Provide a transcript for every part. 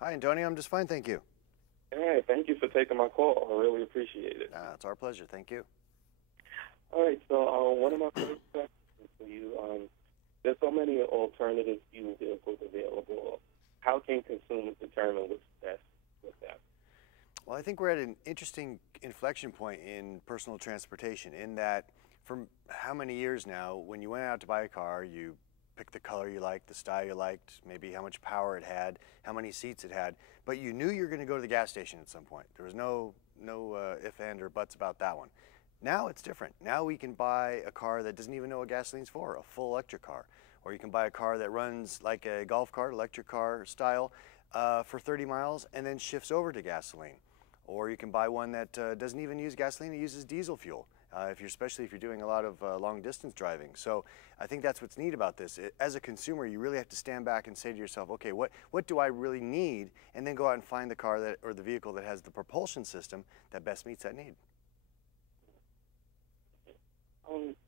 Hi, Antonio. I'm just fine, thank you. Hey, thank you for taking my call. I really appreciate it. It's our pleasure. Thank you. All right, so one of my first questions for you, there's so many alternative fuel vehicles available. How can consumers determine what's best with them? Well, I think we're at an interesting inflection point in personal transportation in that for how many years now, when you went out to buy a car, you picked the color you liked, the style you liked, maybe how much power it had, how many seats it had, but you knew you were going to go to the gas station at some point. There was no if, and, or buts about that one. Now it's different. Now we can buy a car that doesn't even know what gasoline's for, a full electric car. Or you can buy a car that runs like a golf cart, electric car style, for 30 miles and then shifts over to gasoline. Or you can buy one that doesn't even use gasoline, it uses diesel fuel, especially if you're doing a lot of long distance driving. So I think that's what's neat about this. As a consumer, you really have to stand back and say to yourself, okay, what do I really need? And then go out and find the car that, or the vehicle that has the propulsion system that best meets that need.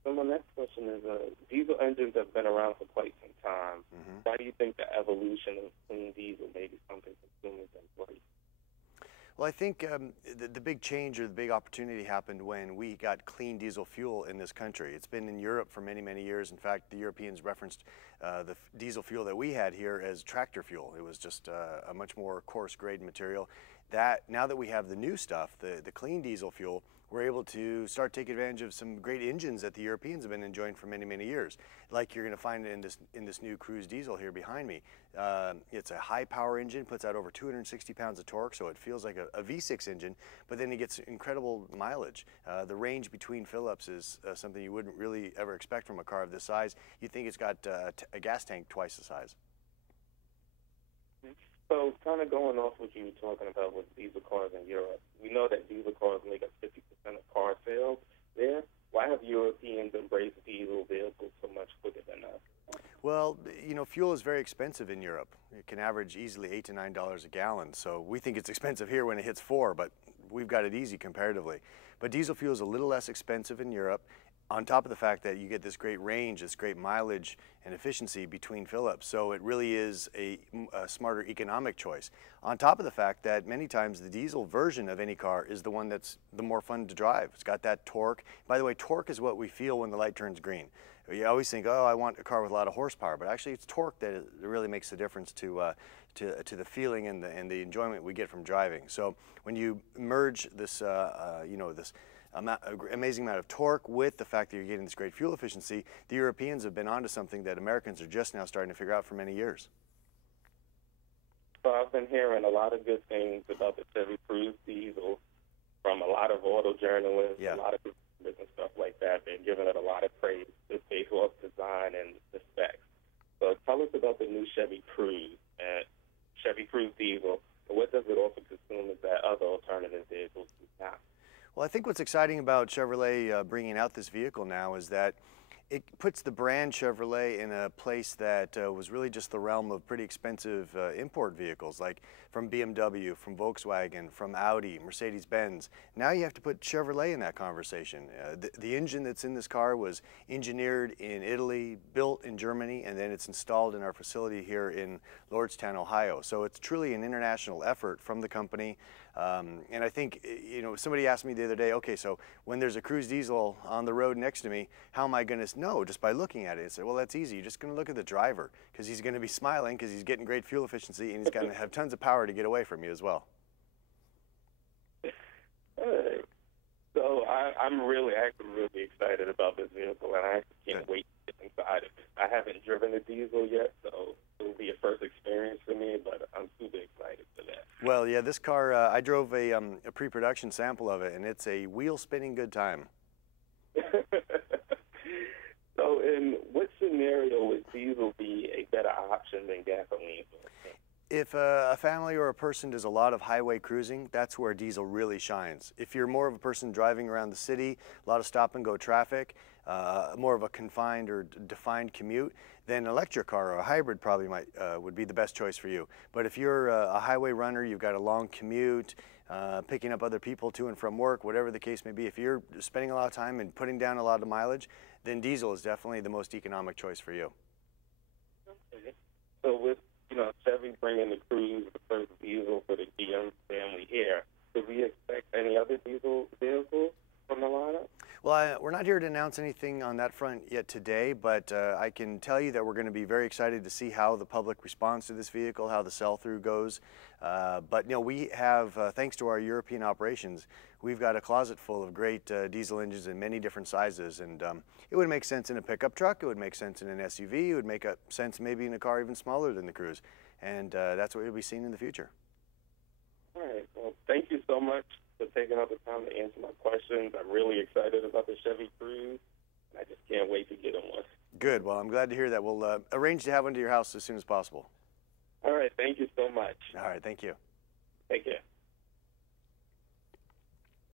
So my next question is, diesel engines have been around for quite some time. Mm-hmm. Why do you think the evolution of clean diesel may be something consumers embrace? Well, I think the big change or the big opportunity happened when we got clean diesel fuel in this country. It's been in Europe for many, many years. In fact, the Europeans referenced the diesel fuel that we had here as tractor fuel. It was just a much more coarse grade material. Now that we have the new stuff, the clean diesel fuel, we're able to start taking advantage of some great engines that the Europeans have been enjoying for many, many years. Like you're going to find in this new Cruze diesel here behind me. It's a high power engine, puts out over 260 pounds of torque, so it feels like a V6 engine, but then it gets incredible mileage. The range between fill-ups is something you wouldn't really ever expect from a car of this size. You'd think it's got a gas tank twice the size. So kind of going off what you were talking about with diesel cars in Europe, we know that diesel cars make up 50% of car sales there. Why have Europeans embraced diesel vehicles so much quicker than us? Well, you know, fuel is very expensive in Europe. It can average easily $8 to $9 a gallon. So we think it's expensive here when it hits $4, but we've got it easy comparatively. But diesel fuel is a little less expensive in Europe, on top of the fact that you get this great range, this great mileage and efficiency between fill-ups. So it really is a smarter economic choice. On top of the fact that many times the diesel version of any car is the one that's the more fun to drive. It's got that torque. By the way, torque is what we feel when the light turns green. You always think, oh, I want a car with a lot of horsepower, but actually it's torque that really makes the difference to the feeling and the enjoyment we get from driving. So when you merge this, this amazing amount of torque with the fact that you're getting this great fuel efficiency, the Europeans have been onto something that Americans are just now starting to figure out for many years. So I've been hearing a lot of good things about the Chevy Cruze diesel from a lot of auto journalists, Yeah. a lot of consumers and stuff like that. They're giving it a lot of praise. It's based off design and the specs. So tell us about the new Chevy Cruze and Chevy Cruze diesel. What does it offer consumers that other alternative vehicles do not? Well, I think what's exciting about Chevrolet bringing out this vehicle now is that it puts the brand Chevrolet in a place that was really just the realm of pretty expensive import vehicles, like from BMW, from Volkswagen, from Audi, Mercedes-Benz. Now you have to put Chevrolet in that conversation. The engine that's in this car was engineered in Italy, built in Germany, and then it's installed in our facility here in Lordstown, Ohio. So it's truly an international effort from the company. And I think, you know, somebody asked me the other day, okay, so when there's a Cruze diesel on the road next to me, how am I going to know just by looking at it? I said, well, that's easy. You're just going to look at the driver because he's going to be smiling because he's getting great fuel efficiency and he's going to have tons of power to get away from you as well. So I'm actually really excited about this vehicle, and I actually can't wait to get inside it. I haven't driven a diesel yet, so it'll be a first experience for me, but I'm super excited for that. Well, yeah, this car, I drove a pre-production sample of it, and it's a wheel-spinning good time. So in what scenario would diesel be a better option than gasoline? If a family or a person does a lot of highway cruising, that's where diesel really shines. If you're more of a person driving around the city, a lot of stop-and-go traffic, more of a confined or defined commute, then an electric car or a hybrid probably would be the best choice for you. But if you're a highway runner, you've got a long commute, picking up other people to and from work, whatever the case may be, if you're spending a lot of time and putting down a lot of mileage, then diesel is definitely the most economic choice for you. Okay. So with Chevy bringing the Cruze, the first Well, we're not here to announce anything on that front yet today, but I can tell you that we're going to be very excited to see how the public responds to this vehicle, how the sell-through goes. But you know, we have, thanks to our European operations, we've got a closet full of great diesel engines in many different sizes, and it would make sense in a pickup truck, it would make sense in an SUV, it would make sense maybe in a car even smaller than the Cruze, and that's what we'll be seeing in the future. All right. Well, thank you so much for taking out the time to answer my questions. I'm really excited about the Chevy Cruze, and I just can't wait to get on one. Good. Well, I'm glad to hear that. We'll arrange to have one to your house as soon as possible. All right. Thank you so much. All right. Thank you. Take care.